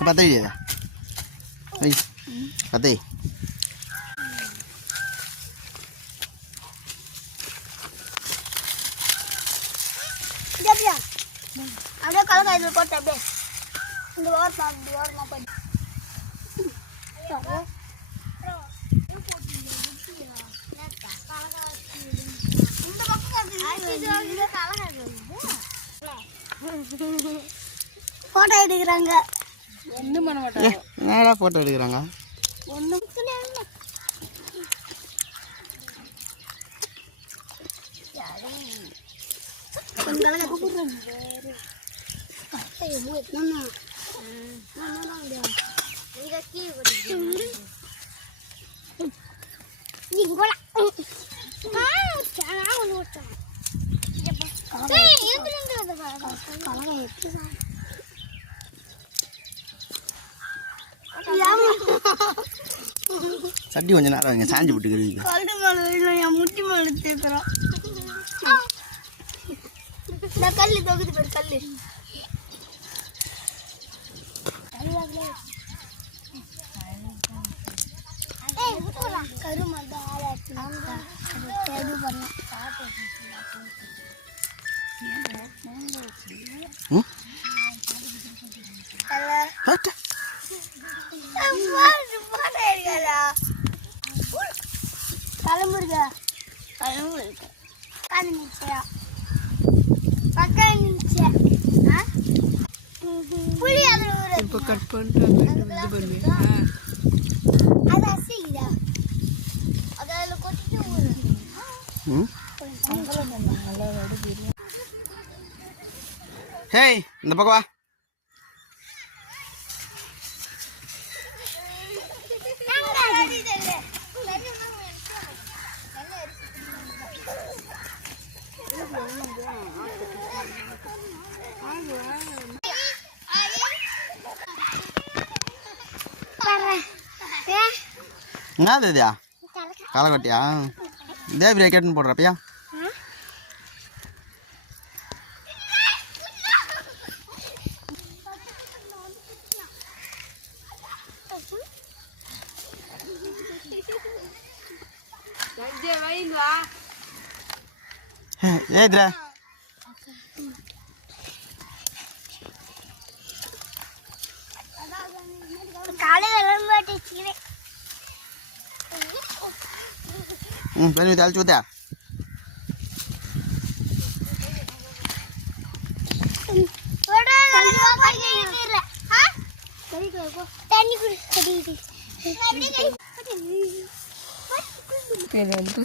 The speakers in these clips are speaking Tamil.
பத்த வையா வை பத்தை அப்படியே கலக்காய் போட்டு அப்படியே இந்த ஓரமா இந்த ஓரமா போட்டு போட்டோ எடுக்கிறாங்க ஒன்றும் பண்ண ஏ மாட்டாங்க என்னடா ஃபோட்டோ எடுக்கிறாங்க ஒன்றும் பழகம் எப்படி சட்டி கொஞ்சம் நேரம் இங்கே சாஞ்சி விட்டுக்கிறீங்க கல்லு மேல இல்லை என் முட்டி மேல தேய்க்கிறான். இந்த கல் தொகுதி பேர் கல் கருமந்த ஆளாச்சு இது பண்ணலாம் ம் தலைமுருகா. தலைமுருகா. ஊற இப்போ கட் பண்ணிட்டு அது இது பண்ணி ஆ அது அசிக்குதா அதில் கொட்டிட்டு ஊறு ம் ஹேய் இந்த பக்கம் வா. என்னது இதுயா களை கட்டியா? இதே பிரேக்கெட்னு போடுறப்பையா ஏதுரா ம் பெரிய தெளிச்சு ஊத்தியா தண்ணி குடி. இது வந்து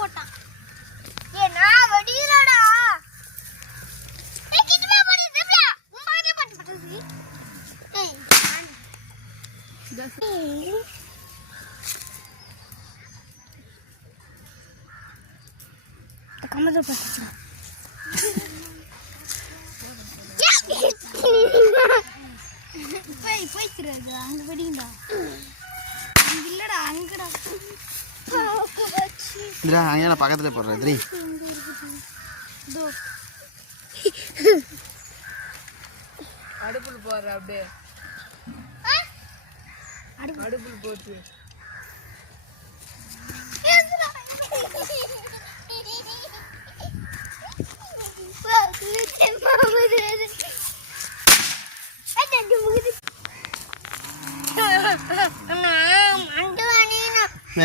போட்டான் ஏ நான் வெடியிலடா ஏய் கிட்ட போடி தப்பியா உன் பக்கத்துல பட்டு பட்டு ஏய் கம்மத பட்டுச்சு போய் போய்க்கிறது அங்க வெடிங்கடா. அங்க இல்லடா அங்கடா. இதுடா அங்கே நான் பக்கத்தில் போடுறேன் இதோ. அடுப்புல போடுற அப்படியே. அடுப்புல போட்டு.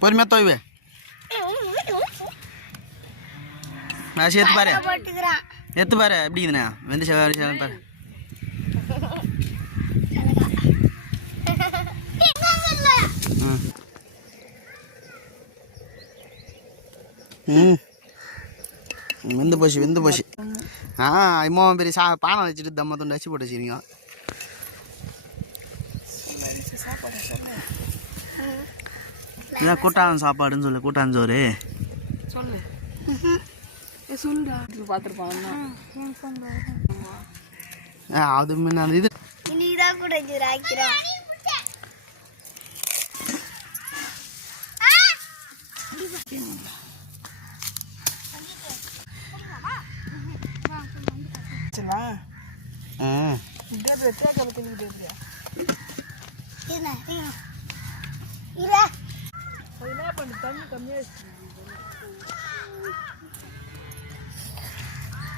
பொறுமையா தோய்வே நான் சேர்த்து பாரு. எத்து பாரு எப்படிங்கண்ணா வெந்து செவ்வாறு சேலம் பாரு. வெந்து போச்சு வெந்து போச்சு. ஆ இம்மா பெரிய சா பானை வச்சுட்டு தம்ம துண்டு அச்சு போட்டு வச்சுருக்கீங்க. இதான் கூட்டான் சாப்பாடுன்னு சொல்லு கூட்டாஞ்சோறு. சொல்லு. ஏ சொல்லுடா. பார்த்துருப்பாங்க ஆ, அது முன்ன அந்த இது. இன்னைக்குதான் கூட ஜூர் ஆக்கிறோம் ஆ. என்ன இல்ல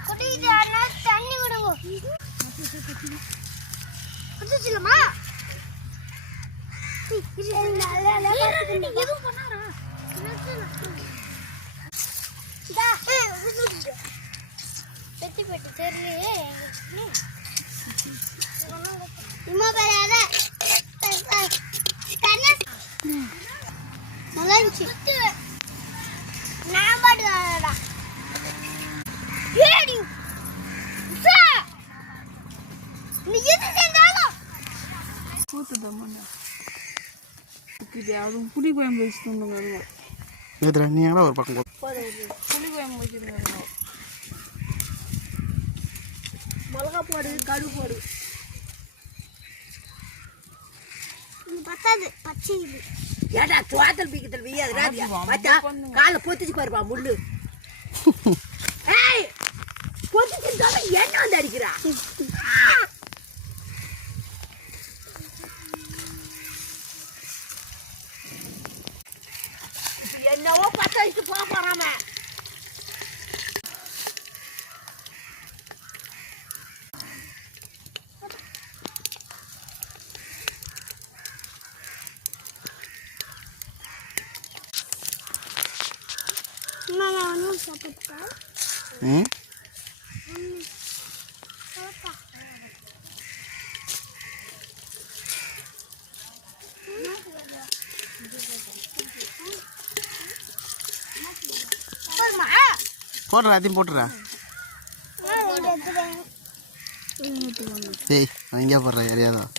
குடிக்கிட்டு அண்ணா தண்ணி விடுங்க குடிச்சிடலாமா எதுவும் பண்ணாரா பெட்டி பெட்டி தெரியலையே இம்மா பெரியாத நல்லா இருந்துச்சு நான் பாட்டு வரடா ஏடி நீ எது செஞ்சாலும் கூத்துதம்மாண்டா இது அதுவும் புளி குழம்பு வச்சுட்டு வருவோம் இதுல நீ எங்கடா ஒரு பக்கம் போ. புளி குழம்பு வச்சுட்டு வருவோம் மிளகா போடு கடுகு போடு. இது பத்தாது பச்சை இது. ஏடா சுவாத்தல் பீக்கத்தில் வெய்யாது ராதியா மச்சான் காலை பொத்திச்சு பாருப்பா முள்ளு. ஏய் பொத்திச்சு என்ன வந்து அடிக்கிறா? என்னவோ பத்த வச்சு போக போறாம போட்டுறா அதையும் போட்டுறா. இது எடுத்துட்டேன் டேய் நான்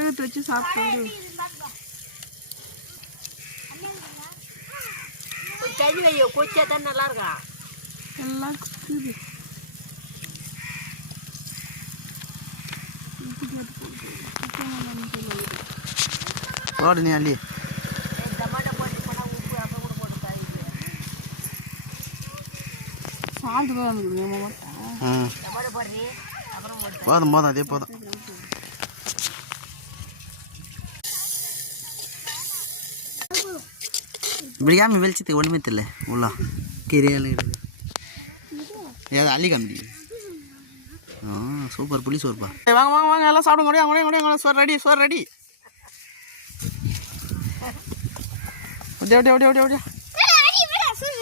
எடுத்து வச்சு சாப்பிட்டு விடு தண்ணி வையோ கொச்சா தான் நல்லா இருக்கா எல்லாம் நீ அள்ளி டமாட்டோ போட்டு போனா உப்பு அப்புறம் கூட போட்டு காய்க்கு சாப்பிட்டு தான் இருக்குது நம்ம மட்டும் ம் டமாட்டோ போடுறீ அப்புறம் போட்டு போதும் போதும் அதே போதும். இப்படியாம வெளிச்சத்துக்கு ஒன்றுமே தெரியல உள்ள. கீரையெல்லாம் இருக்குது ஏதாவது அள்ளி காமிடி ஆ சூப்பர் புளி சோறுப்பா. வாங்க வாங்க வாங்க எல்லாம் சாப்பிடுங்க முடியும் முடியும் முடியும் சோறு ரெடி சோறு ரெடி. அப்படியே அப்படியே அப்படியே அப்படியே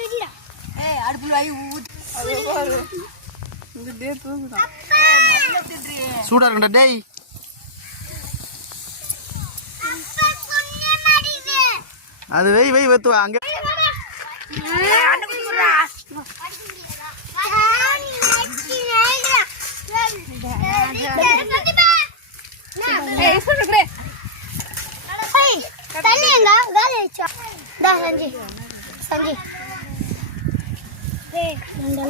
அப்படியே ஏய் அடுப்பில் வாங்கி சூடா இருக்கா டேய். அது வெய் வெய் வெத்துவா அங்கே. தண்ணி எங்க? சஞ்சி சஞ்சி ஏய் எந்த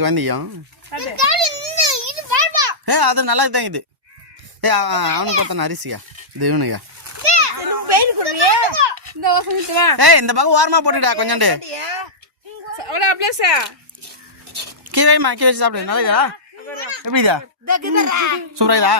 வந்தியும் ஏ அது நல்லா தான் இது. ஏ அவ- அவனுக்கு பார்த்தான அரிசியா? இது இவனுயா இந்த ஏய் இந்த பக்கம் ஓரமா போட்டுடா கொஞ்சாண்டு. அவ்வளோ அப்படியே சார் கீ வைமா கீ வச்சு சாப்பிடு. நல்லா இருக்குதா? எப்படிதா? சூப்பரா இதா